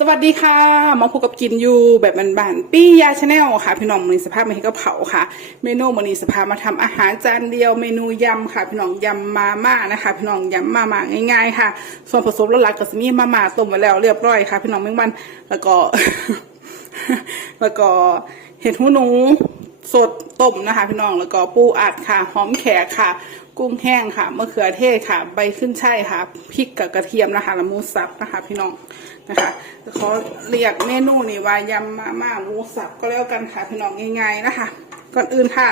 สวัสดีค่ะมาพบกับกินยูแบบบานๆปี้ยาชาแนลค่ะ พี่น้องมือนี้สภาพมันก็เผาค่ะ เมนูมือนี้สภาพมาทำอาหารจานเดียวเมนูยำค่ะ พี่น้องยำมาม่านะคะ พี่น้องยำมาม่าง่ายๆ ค่ะ ส่วนผสมหลักๆก็จะมีมาม่าต้มไว้แล้วเรียบร้อยค่ะ พี่น้องแมงมันแล้วก็ แล้วก็เห็ดหูหนูสดต้มนะคะ พี่น้องแล้วก็ปูอัดค่ะหอมแขกค่ะ กุ้งแห้งค่ะมะเขือเทศค่ะ ใบขึ้นช่ายค่ะพริกกับกระเทียมนะคะและหมูสับนะคะ พี่น้องนะคะเขาเรียกเมนูนี่ว่ายำมาม่าหมูสับก็แล้วกันค่ะ พี่น้องง่ายๆนะคะ ก่อนอื่นค่ะ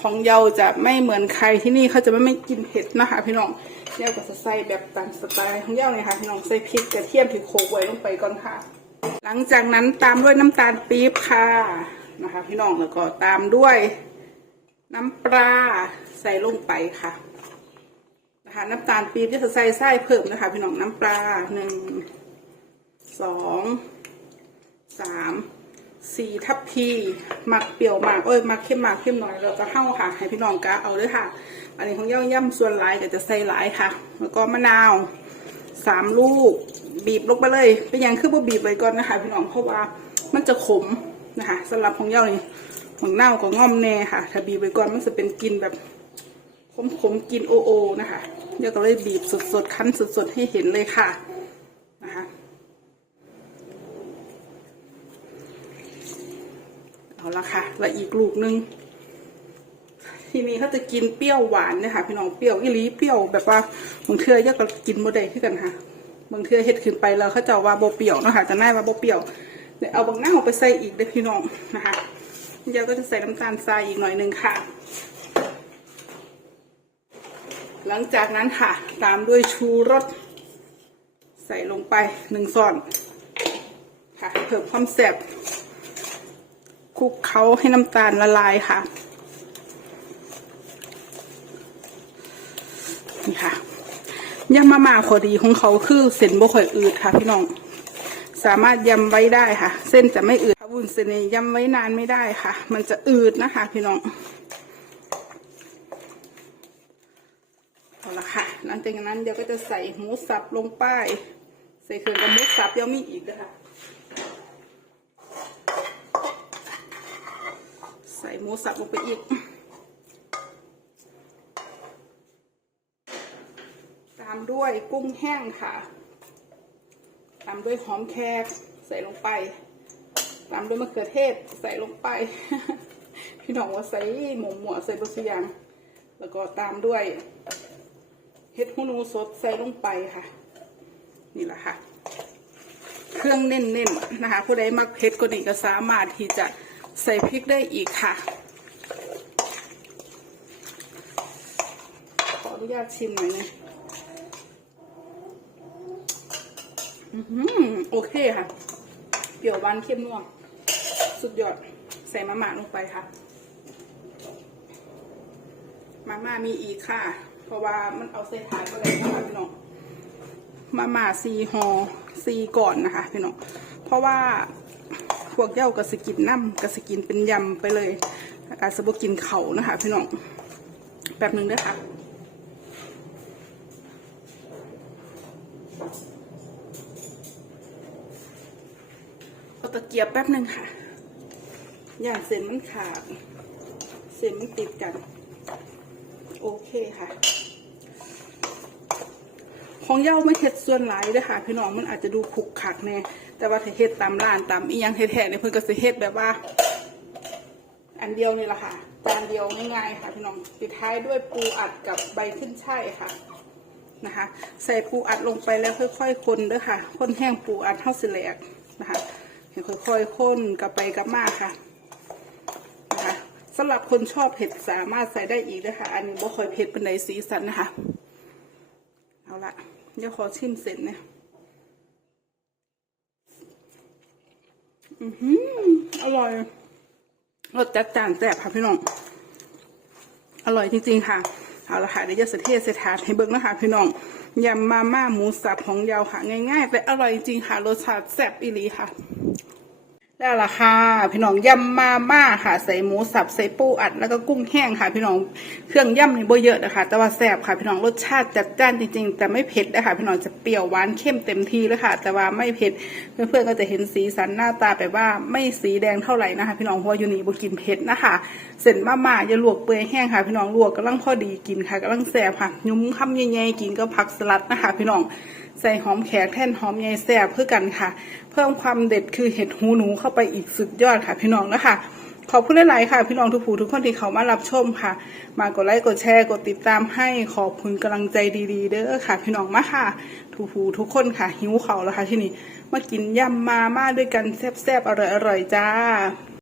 ของเยาจะไม่เหมือนใครที่นี่เขาจะไม่ไม่กินเผ็ดนะคะ พี่น้องเยาก็จะใส่แบบตามสไตล์ของเยาเลยค่ะพี่น้องใส่พริกกระเทียมที่โขกไว้ลงไปก่อนค่ะ หลังจากนั้นตามด้วยน้ำตาลปี๊บค่ะนะคะ พี่น้องแล้วก็ตามด้วย น้ำปลาใส่ลงไปค่ะนะคะน้ำตาลปี๊บจะใส่ไส้เพิ่มนะคะ พี่น้องน้ำปลาหนึ่งสองสามสี่ทัพพีหมักเปรี้ยวหมากเอ้ยหมักเข้มหมากเข้มหน่อยแล้วก็เข้าค่ะ ให้พี่น้องกะเอาด้วยค่ะ อันนี้ของย่าย่ำส่วนหลายก็จะใส่หลายค่ะ แล้วก็มะนาวสามลูก บีบลงไปเลยเป็นอย่างคือบ่บีบไว้ก่อนนะคะ พี่น้องเพราะว่ามันจะขมนะคะสำหรับของเย้านี่ ของเน่าก็ง่อมแน่ค่ะ ถ้าบีบไว้ก่อนมันจะเป็นกลินแบบขมๆกินโอโอนะคะเย้าก็เลยบีบสดๆ คั้นสดๆ ให้เห็นเลยค่ะนะคะเอาละค่ะและอีกลูกนึง ทีนี้เขาจะกินเปรี้ยวหวานเนี่ยค่ะพี่น้องเปรี้ยวอีลีเปรี้ยวแบบว่าบางเทื่อยกก็กินโมได้ที่กันค่ะบางเทื่อเฮ็ดขึ้นไปแล้วเขาจะว่าโบเปรี้ยวนะคะจะน่าว่าโบเปรี้ยวเดี๋ยวเอาบางหน้าออกไปใส่อีกเลยพี่น้องนะคะ เดี๋ยวก็จะใส่น้ำตาลทรายอีกหน่อยหนึ่งค่ะ หลังจากนั้นค่ะ ตามด้วยชูรส ใส่ลงไปหนึ่งส่อนค่ะเพิ่มความแซ่บคลุกเคล้าให้น้ำตาลละลายค่ะนี่ค่ะยำมาม่าขอดีของเขาคือเส้นบ่ค่อยอืดค่ะ พี่น้อง สามารถยำไว้ได้ค่ะ เส้นจะไม่อืด วุ้นเส้นนี่ยำไว้นานไม่ได้ค่ะ มันจะอืดนะคะ พี่น้องเอาละค่ะหลังจากนั้นเดี๋ยวก็จะใส่หมูสับลงไป ใส่เครื่องกับหมูสับเดี๋ยวมีอีกนะคะใส่หมูสับลงไปอีกตามด้วยกุ้งแห้งค่ะ ตามด้วยหอมแครใส่ลงไป ตามด้วยมะเขือเทศใส่ลงไป พี่น้องว่าใส่หมูหมวใส่บะสุยางแล้วก็ตามด้วยเห็ดหูหนูสดใส่ลงไปค่ะ นี่แหละค่ะ เครื่องเน้นๆนะคะ ผู้ใดมักเผ็ดก็ดีก็สามารถที่จะใส่พริกได้อีกค่ะ ขออนุญาตชิมหน่อยนะอืมโอเคค่ะ เปรี้ยวหวานเข้มนัว สุดยอด ใส่มาม่าลงไปค่ะ มาม่ามีอีกค่ะ เพราะว่ามันเอาใส่ถาดไปเลยนะคะพี่น้อง มาม่าซีฮอซีก่อนนะคะพี่น้อง เพราะว่าพวกเย้ากระสกินน้ำกระสกินเป็นยำไปเลยอาจจะบกินเขานะคะ พี่น้องแป๊บหนึ่งด้วยค่ะเอาตะเกียบแป๊บหนึ่งค่ะ อย่างเส้นมันขาด เส้นมันติดกัน โอเคค่ะ ของเย้าไม่เฮ็ดส่วนหลายเลยค่ะ พี่น้องมันอาจจะดูขุกขักแน่แต่ว่าถ้าเฮ็ดตามร้านตามอียังแท้ๆเนี่ยเพิ่อนก็สิเฮ็ดแบบว่า อันเดียวนี่แหละค่ะจานเดียวง่ายๆค่ะพี่น้องปิดท้ายด้วยปูอัดกับใบขึ้นช่ายค่ะนะคะ ใส่ปูอัดลงไปแล้วค่อยๆคนด้วยค่ะคนแห้งปูอัดเท่าสิแหลกนะคะเห็นค่อยๆคนกลับไปกลับมาค่ะ สำหรับคนชอบเผ็ดสามารถใส่ได้อีกนะคะอันนี้บ่ค่อยเผ็ดเป็นในสีสันนะคะ เอาละเดี๋ยวขอชิมเสร็จเนี่ยอือหืออร่อยรสจัดจานแซ่บค่ะพี่น้อง อร่อยจริง ๆ ค่ะ เอาละค่ะเดี๋ยวจะเสเทศเสถานให้เบิ่งนะคะพี่น้องยำมาม่าหมูสับของยาวค่ะ ง่ายๆ แต่อร่อยจริงค่ะรสชาติแซ่บอีหลีค่ะ ได้ละค่ะพี่น้องยำมาม่าค่ะ ใส่หมูสับใส่ปูอัดแล้วก็กุ้งแห้งค่ะ พี่น้องเครื่องยำนี่บ่เยอะนะคะแต่ว่าแซ่บค่ะพี่น้องรสชาติจัดจ้านจริงๆแต่ไม่เผ็ดนะคะพี่น้องจะเปรี้ยวหวานเข้มเต็มทีเลยค่ะ แต่ว่าไม่เผ็ดเพื่อนๆก็จะเห็นสีสันหน้าตาแบบว่าไม่สีแดงเท่าไหร่นะคะ พี่น้องเพราะว่าอยู่นี่บ่กินเผ็ดนะคะ เส้นมาม่าอย่าลวกเปื่อยแห้งค่ะ พี่น้องลวกกำลังพอดีกินค่ะกำลังแซ่บค่ะ ยุ้มคำใหญ่ๆกินก็ผักสลัดนะคะ พี่น้อง ใส่หอมแขกแท่นหอมใยแซ่บเพื่อกันค่ะ เพิ่มความเด็ดคือเห็ดหูหนูเข้าไปอีกสุดยอดค่ะ พี่น้องนะคะขอบคุณหลาย ๆ ค่ะ พี่น้องทุกผู้ทุกคนที่เขามารับชมค่ะ มากดไลค์กดแชร์กดติดตามให้ขอบคุณกำลังใจดี ๆ เด้อค่ะ พี่น้องมาค่ะ ทุกผู้ทุกคนค่ะ หิวเขาแล้วค่ะที่นี่มากินยำมาม่าด้วยกันแซ่บๆอร่อยๆจ้า